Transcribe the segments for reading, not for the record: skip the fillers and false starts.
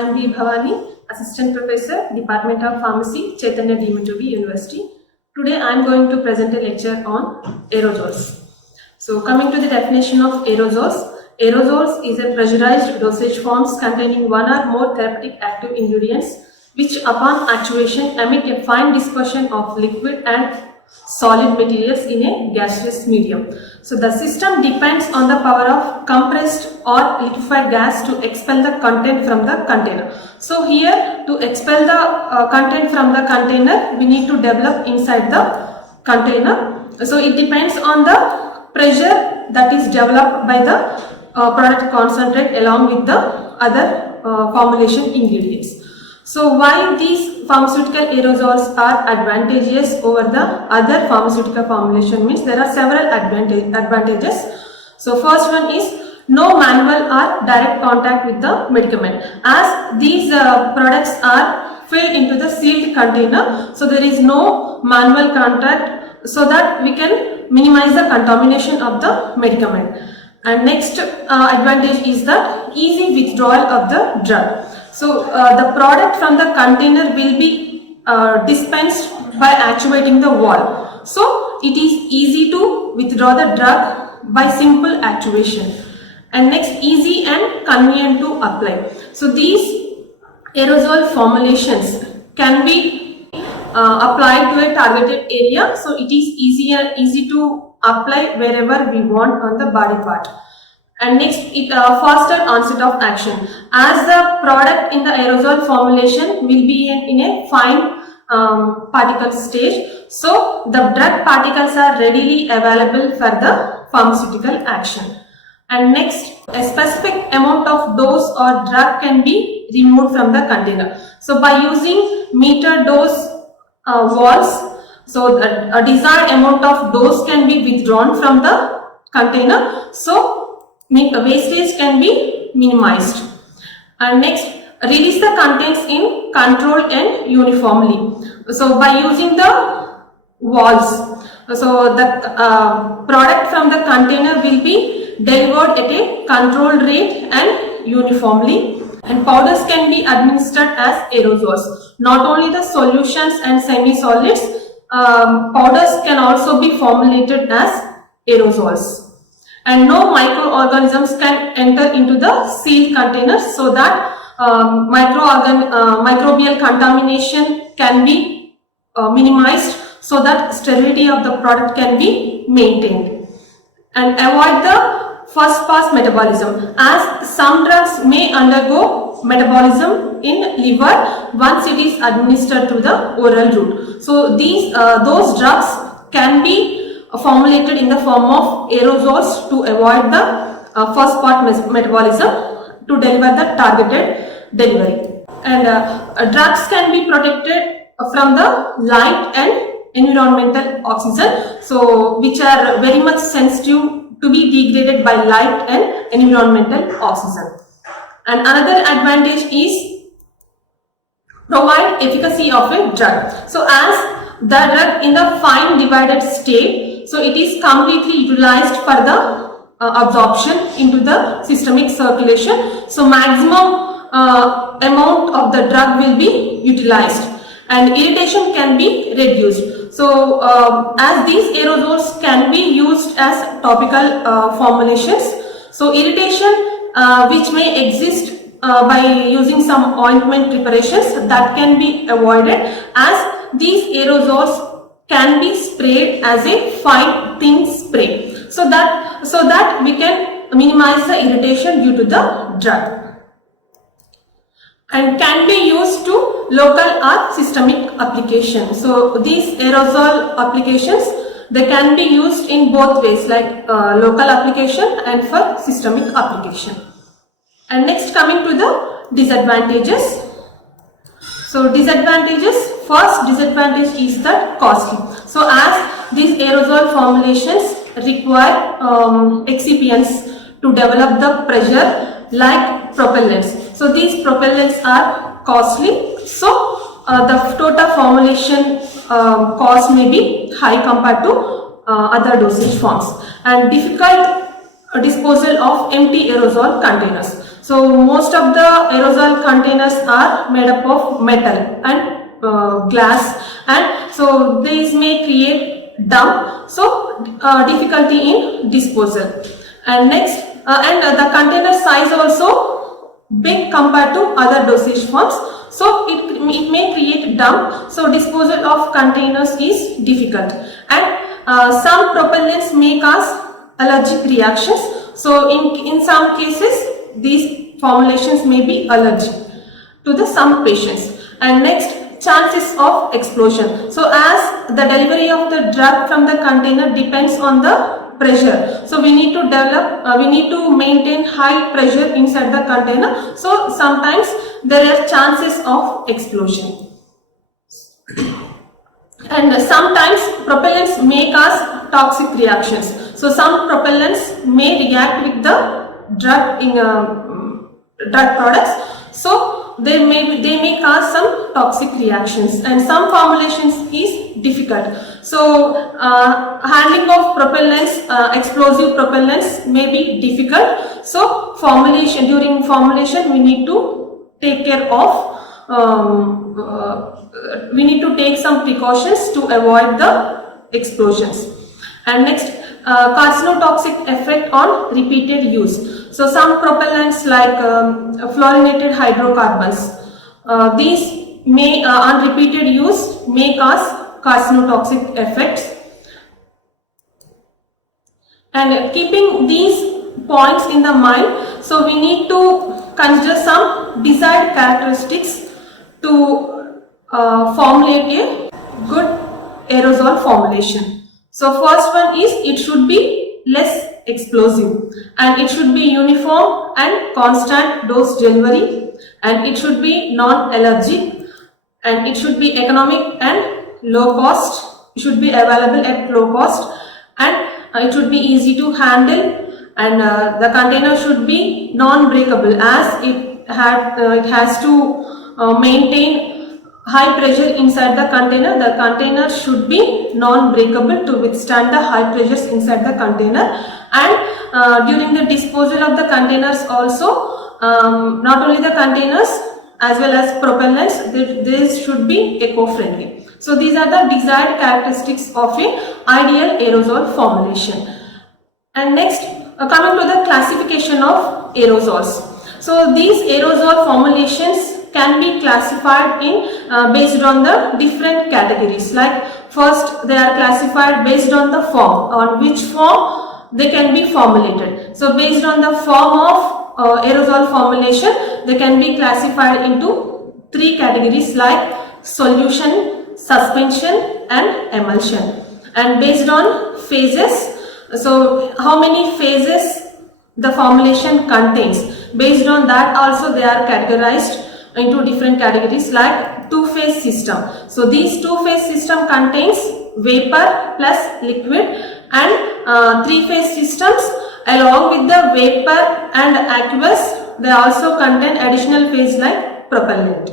I am B. Bhavani, Assistant Professor, Department of Pharmacy, Chaitanya Deematubi University. Today I am going to present a lecture on aerosols. So coming to the definition of aerosols, aerosols is a pressurized dosage forms containing one or more therapeutic active ingredients which upon actuation emit a fine dispersion of liquid and solid materials in a gaseous medium. So the system depends on the power of compressed or liquefied gas to expel the content from the container. So here to expel the content from the container, we need to develop inside the container. So it depends on the pressure that is developed by the product concentrate along with the other formulation ingredients. So why these pharmaceutical aerosols are advantageous over the other pharmaceutical formulation means there are several advantages. So first one is no manual or direct contact with the medicament, as these products are filled into the sealed container, so there is no manual contact, so that we can minimize the contamination of the medicament. And next advantage is that easy withdrawal of the drug. So the product from the container will be dispensed by actuating the valve. So it is easy to withdraw the drug by simple actuation. And next, easy and convenient to apply. So these aerosol formulations can be applied to a targeted area. So it is easy to apply wherever we want on the body part. And next, it faster onset of action, as the product in the aerosol formulation will be in a fine particle stage, so the drug particles are readily available for the pharmaceutical action. And next, a specific amount of dose or drug can be removed from the container. So by using meter dose valves, so a desired amount of dose can be withdrawn from the container, so wastage can be minimized. And next, release the contents in controlled and uniformly. So by using the valves, so the product from the container will be delivered at a controlled rate and uniformly. And powders can be administered as aerosols. Not only the solutions and semi-solids, powders can also be formulated as aerosols. And no microorganisms can enter into the sealed containers, so that microbial contamination can be minimized, so that sterility of the product can be maintained. And avoid the first pass metabolism, as some drugs may undergo metabolism in liver once it is administered through the oral route. So those drugs can be formulated in the form of aerosols to avoid the first part metabolism to deliver the targeted delivery. And drugs can be protected from the light and environmental oxygen, so which are very much sensitive to be degraded by light and environmental oxygen. And another advantage is provide efficacy of a drug. So as the drug in the fine divided state, so it is completely utilized for the absorption into the systemic circulation. So maximum amount of the drug will be utilized and irritation can be reduced. So as these aerosols can be used as topical formulations, so irritation which may exist by using some ointment preparations, that can be avoided, as these aerosols can be sprayed as a fine thin spray, so that we can minimize the irritation due to the drug, and can be used to local or systemic application. So these aerosol applications, they can be used in both ways, like local application and for systemic application. And next, coming to the disadvantages. So disadvantages, first disadvantage is that costly. So as these aerosol formulations require excipients to develop the pressure like propellants. So these propellants are costly. So the total formulation cost may be high compared to other dosage forms, and difficult disposal of empty aerosol containers. So most of the aerosol containers are made up of metal and glass, and so these may create damp, so difficulty in disposal. And next, the container size also big compared to other dosage forms, so it may create damp, so disposal of containers is difficult. And some propellants may cause allergic reactions, so in some cases these formulations may be allergic to the some patients. And next, chances of explosion. So as the delivery of the drug from the container depends on the pressure, so we need to maintain high pressure inside the container, so sometimes there are chances of explosion. And sometimes propellants may cause toxic reactions, so some propellants may react with the drug in drug products, so they may cause some toxic reactions. And some formulations is difficult, so handling of propellants, explosive propellants may be difficult, so during formulation we need to take care of we need to take some precautions to avoid the explosions. And next, carcinotoxic effect on repeated use. So some propellants like fluorinated hydrocarbons, these may on repeated use may cause carcinotoxic effects. And keeping these points in the mind, so we need to consider some desired characteristics to formulate a good aerosol formulation. So first one is it should be less explosive, and it should be uniform and constant dose delivery, and it should be non-allergic, and it should be economic and low cost. It should be available at low cost, and it should be easy to handle, and the container should be non-breakable, as it has to maintain high pressure inside the container. The container should be non-breakable to withstand the high pressures inside the container. And during the disposal of the containers also, not only the containers as well as propellants, this should be eco-friendly. So these are the desired characteristics of an ideal aerosol formulation. And next, coming to the classification of aerosols. So these aerosol formulations can be classified in based on the different categories. Like first, they are classified based on the form, on which form they can be formulated. So based on the form of aerosol formulation, they can be classified into three categories like solution, suspension and emulsion. And based on phases, so how many phases the formulation contains, based on that also they are categorized into different categories like two-phase system. So these two-phase system contains vapor plus liquid, and three-phase systems along with the vapor and aqueous, they also contain additional phase like propellant.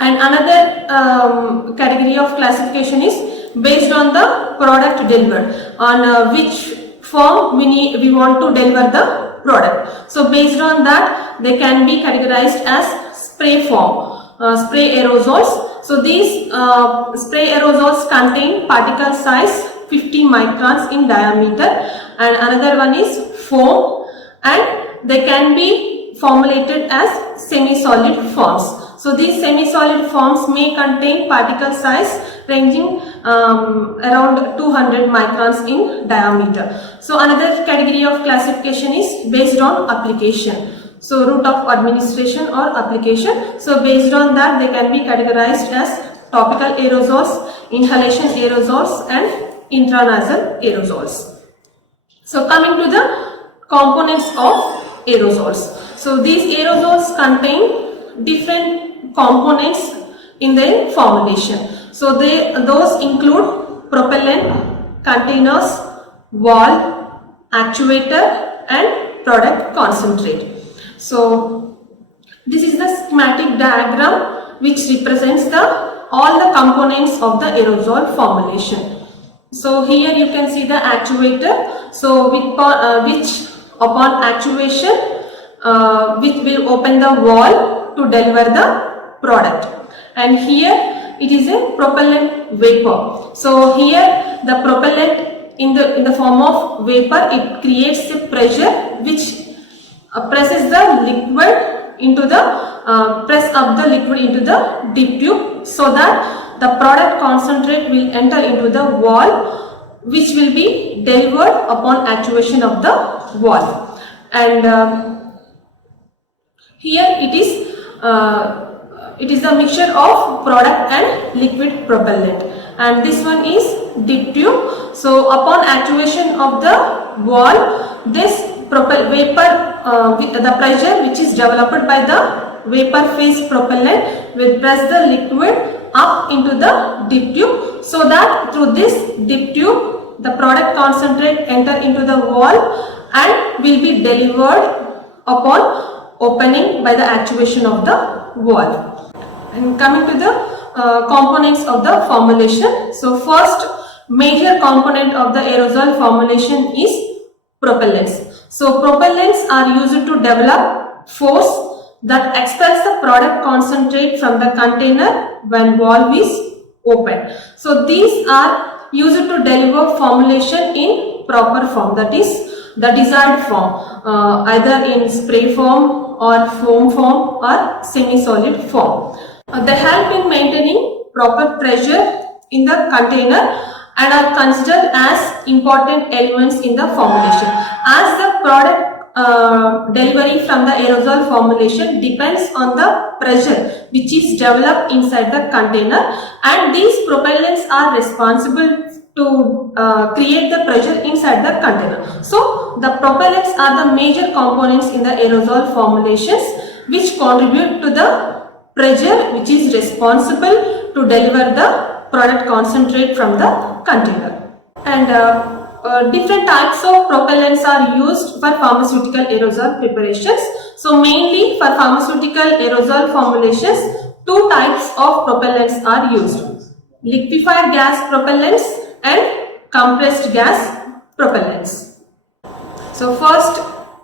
And another category of classification is based on the product delivered, on which form we want to deliver the product. So based on that, they can be categorized as spray form, spray aerosols. So these spray aerosols contain particle size 50 microns in diameter, and another one is foam, and they can be formulated as semi-solid forms. So these semi-solid forms may contain particle size ranging around 200 microns in diameter. So another category of classification is based on application. So route of administration or application. So based on that, they can be categorized as topical aerosols, inhalation aerosols and intranasal aerosols. So coming to the components of aerosols. So these aerosols contain different components in their formulation. So those include propellant, containers, valve, actuator and product concentrate. So this is the schematic diagram which represents all the components of the aerosol formulation. So here you can see the actuator, so which upon actuation which will open the wall to deliver the product. And here it is a propellant vapor. So here the propellant in the form of vapor, it creates a pressure which presses the liquid into the press up the liquid into the dip tube, so that the product concentrate will enter into the wall, which will be delivered upon actuation of the wall. And here it is the mixture of product and liquid propellant, and this one is dip tube. So upon actuation of the wall, this vapor the pressure which is developed by the vapor phase propellant will press the liquid up into the dip tube, so that through this dip tube the product concentrate enter into the wall and will be delivered upon opening by the actuation of the wall. And coming to the components of the formulation. So first major component of the aerosol formulation is propellants. So propellants are used to develop force that expels the product concentrate from the container when valve is open. So these are used to deliver formulation in proper form, that is the desired form, either in spray form or foam form or semi-solid form. They help in maintaining proper pressure in the container and are considered as important elements in the formulation, as the product delivery from the aerosol formulation depends on the pressure which is developed inside the container, and these propellants are responsible to create the pressure inside the container. So the propellants are the major components in the aerosol formulations which contribute to the pressure which is responsible to deliver the product concentrate from the container. And different types of propellants are used for pharmaceutical aerosol preparations. So mainly for pharmaceutical aerosol formulations, two types of propellants are used: liquefied gas propellants and compressed gas propellants. So first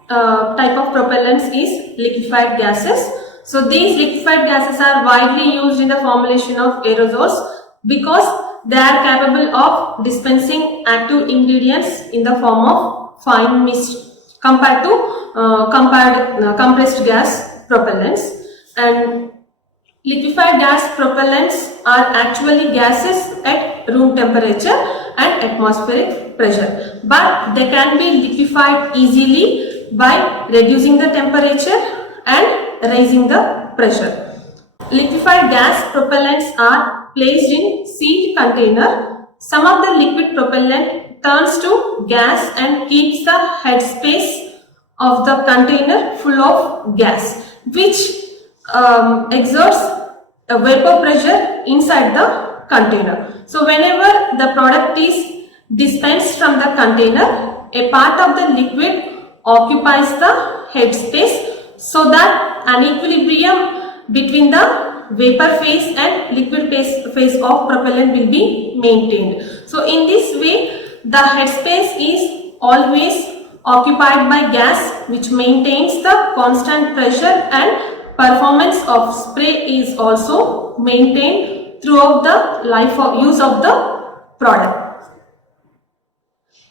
type of propellants is liquefied gases. So these liquefied gases are widely used in the formulation of aerosols because they are capable of dispensing active ingredients in the form of fine mist compared to compressed gas propellants. And liquefied gas propellants are actually gases at room temperature and atmospheric pressure, but they can be liquefied easily by reducing the temperature and raising the pressure. Liquefied gas propellants are placed in sealed container. Some of the liquid propellant turns to gas and keeps the headspace of the container full of gas, which exerts a vapor pressure inside the container. So whenever the product is dispensed from the container, a part of the liquid occupies the headspace, so that an equilibrium between the vapor phase and liquid phase of propellant will be maintained. So in this way, the headspace is always occupied by gas, which maintains the constant pressure, and performance of spray is also maintained throughout the life of use of the product.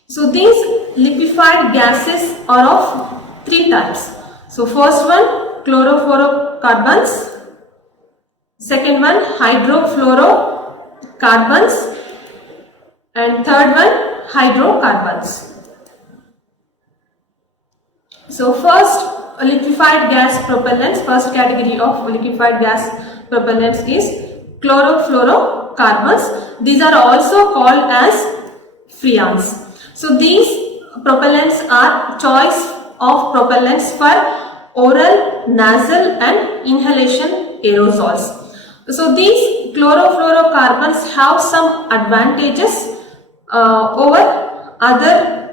So these liquefied gases are of three types. So first one, chlorofluorocarbons. Second one, hydrofluorocarbons. And third one, hydrocarbons. So first, liquefied gas propellants, first category of liquefied gas propellants is chlorofluorocarbons. These are also called as freons. So these propellants are choice of propellants for oral, nasal and inhalation aerosols. So these chlorofluorocarbons have some advantages over other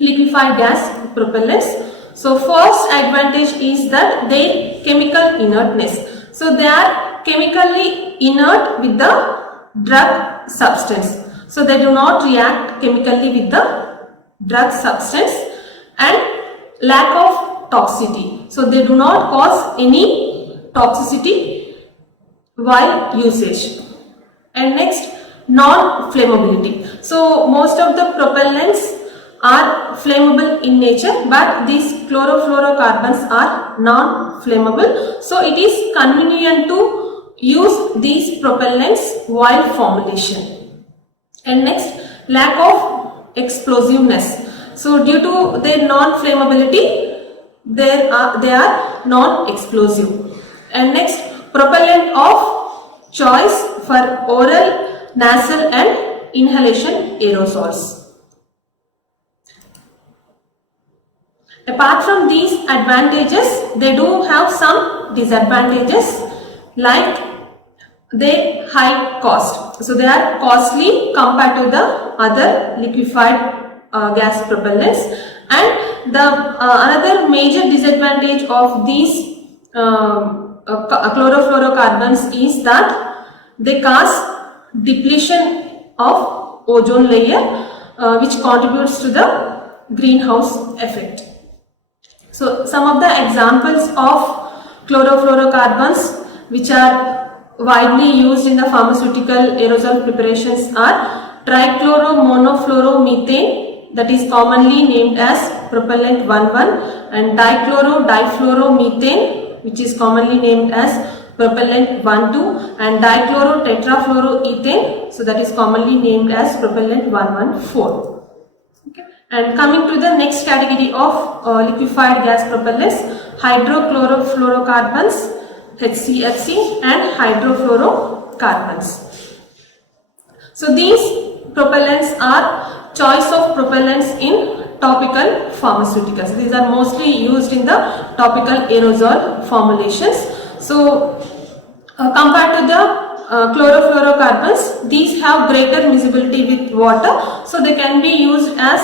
liquefied gas propellants. So first advantage is that their chemical inertness. So they are chemically inert with the drug substance. So they do not react chemically with the drug substance, and lack of toxicity. So they do not cause any toxicity while usage. And next, non-flammability. So most of the propellants are flammable in nature, but these chlorofluorocarbons are non-flammable. So it is convenient to use these propellants while formulation. And next, lack of explosiveness. So due to their non-flammability, they are non-explosive. And next, propellant of choice for oral, nasal and inhalation aerosols. Apart from these advantages, they do have some disadvantages, like their high cost. So they are costly compared to the other liquefied gas propellants. And the another major disadvantage of these chlorofluorocarbons is that they cause depletion of ozone layer, which contributes to the greenhouse effect. So some of the examples of chlorofluorocarbons which are widely used in the pharmaceutical aerosol preparations are trichloromonofluoromethane, that is commonly named as propellant 1,1, and dichloro-difluoromethane, which is commonly named as propellant 1,2, and dichlorotetrafluoroethane, so that is commonly named as propellant 1,14. And coming to the next category of liquefied gas propellants, hydrochlorofluorocarbons, HCFC, and hydrofluorocarbons. So these propellants are choice of propellants in topical pharmaceuticals. These are mostly used in the topical aerosol formulations. So compared to the chlorofluorocarbons, these have greater miscibility with water, so they can be used as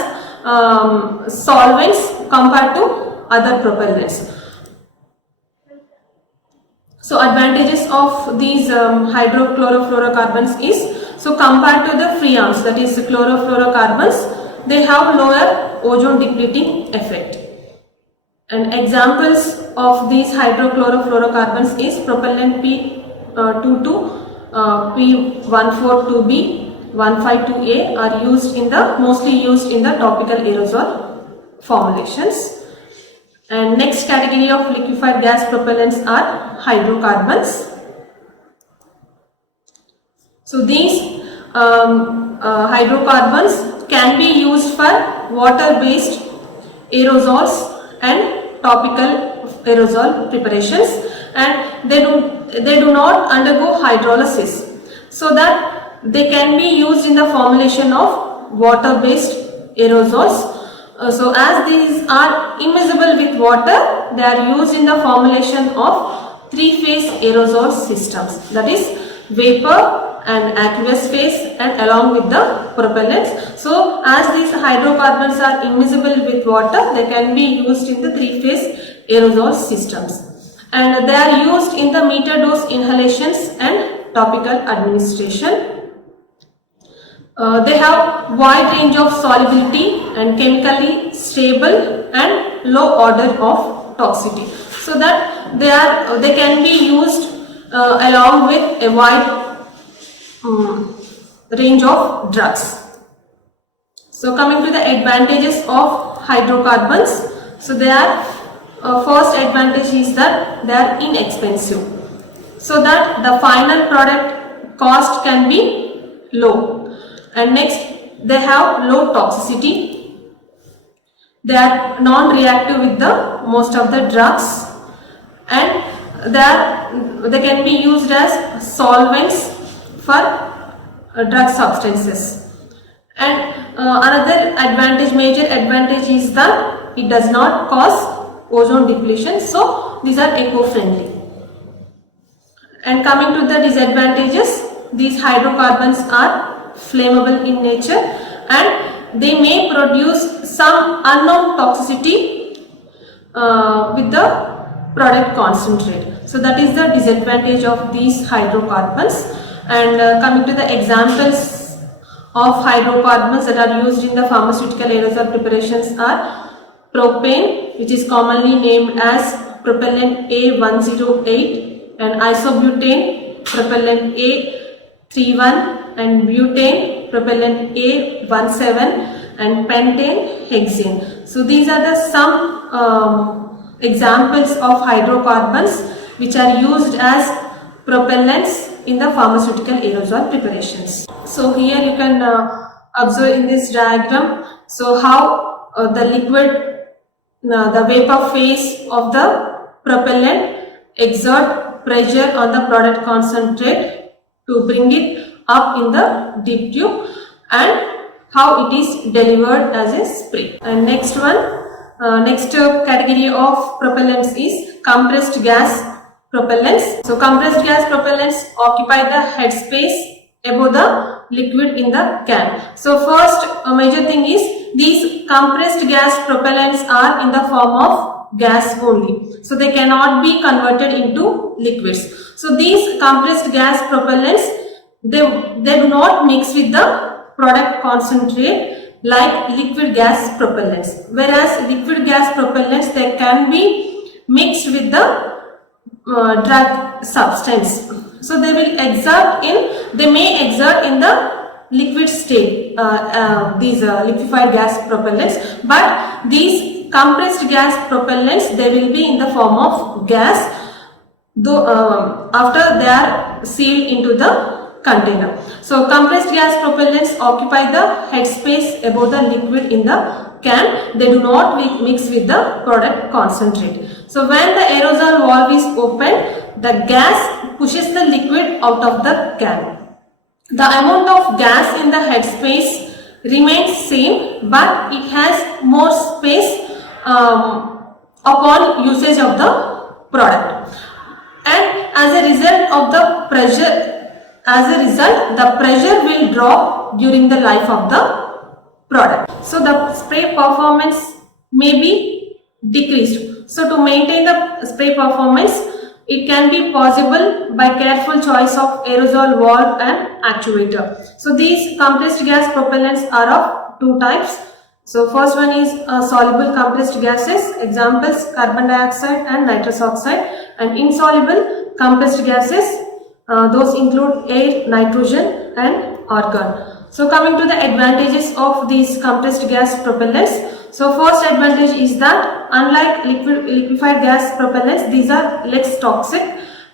solvents compared to other propellants. So advantages of these hydrochlorofluorocarbons is, so compared to the freons, that is chlorofluorocarbons, they have lower ozone depleting effect. And examples of these hydrochlorofluorocarbons is propellant P22, P142B, 152A are mostly used in the topical aerosol formulations. And next category of liquefied gas propellants are hydrocarbons. So these hydrocarbons can be used for water-based aerosols and topical aerosol preparations, and they do not undergo hydrolysis, so that they can be used in the formulation of water-based aerosols. So as these are immiscible with water, they are used in the formulation of three-phase aerosol systems, that is vapor and aqueous phase and along with the propellants. So as these hydrocarbons are immiscible with water, they can be used in the three-phase aerosol systems, and they are used in the meter dose inhalations and topical administration. They have wide range of solubility and chemically stable and low order of toxicity, so that they can be used along with a wide range of drugs. So coming to the advantages of hydrocarbons, so they are first advantage is that they are inexpensive, so that the final product cost can be low. And next, they have low toxicity. They are non-reactive with the most of the drugs, and they can be used as solvents for drug substances. And another major advantage is that it does not cause ozone depletion, so these are eco-friendly. And coming to the disadvantages, these hydrocarbons are flammable in nature, and they may produce some unknown toxicity with the product concentrate. So that is the disadvantage of these hydrocarbons. And coming to the examples of hydrocarbons that are used in the pharmaceutical aerosol preparations are propane, which is commonly named as propellant A108, and isobutane propellant A31, and butane propellant A17, and pentane hexane. So these are the some examples of hydrocarbons which are used as propellants in the pharmaceutical aerosol preparations. So here you can observe in this diagram, so how the liquid, the vapor phase of the propellant exert pressure on the product concentrate to bring it up in the deep tube, and how it is delivered as a spray. And next one, next category of propellants is compressed gas propellants. So compressed gas propellants occupy the headspace above the liquid in the can. So first major thing is these compressed gas propellants are in the form of gas only. So they cannot be converted into liquids. So these compressed gas propellants, they do not mix with the product concentrate like liquid gas propellants. Whereas liquid gas propellants, they can be mixed with the drug substance. So they will exert in, they may exert in the liquid state, these liquefied gas propellants, but these compressed gas propellants, they will be in the form of gas, though after they are sealed into the container. So compressed gas propellants occupy the headspace above the liquid in the can. They do not mix with the product concentrate. So when the aerosol valve is opened, the gas pushes the liquid out of the can. The amount of gas in the headspace remains same, but it has more space upon usage of the product. And as a result of the pressure, the pressure will drop during the life of the product. So the spray performance may be decreased. So to maintain the spray performance, it can be possible by careful choice of aerosol valve and actuator. So these compressed gas propellants are of two types. So first one is soluble compressed gases, examples carbon dioxide and nitrous oxide, and insoluble compressed gases, those include air, nitrogen and argon. So coming to the advantages of these compressed gas propellants. So first advantage is that unlike liquefied gas propellants, these are less toxic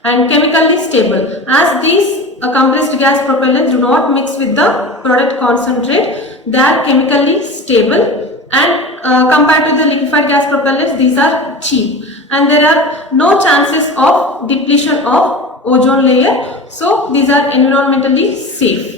and chemically stable. As these compressed gas propellants do not mix with the product concentrate, they are chemically stable, and compared to the liquefied gas propellants, these are cheap, and there are no chances of depletion of ozone layer. So these are environmentally safe.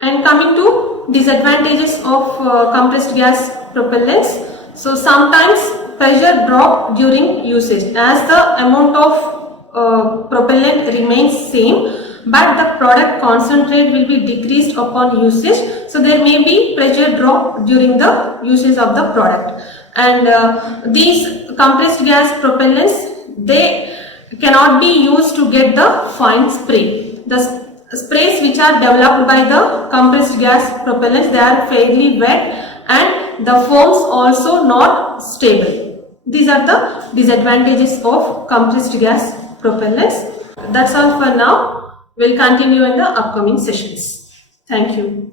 And coming to disadvantages of compressed gas propellants. So sometimes pressure drop during usage as the amount of propellant remains same, but the product concentrate will be decreased upon usage. So there may be pressure drop during the usage of the product. And these compressed gas propellants, they cannot be used to get the fine spray. The sprays which are developed by the compressed gas propellants, they are fairly wet and the foams also not stable. These are the disadvantages of compressed gas propellants. That's all for now. We'll continue in the upcoming sessions. Thank you.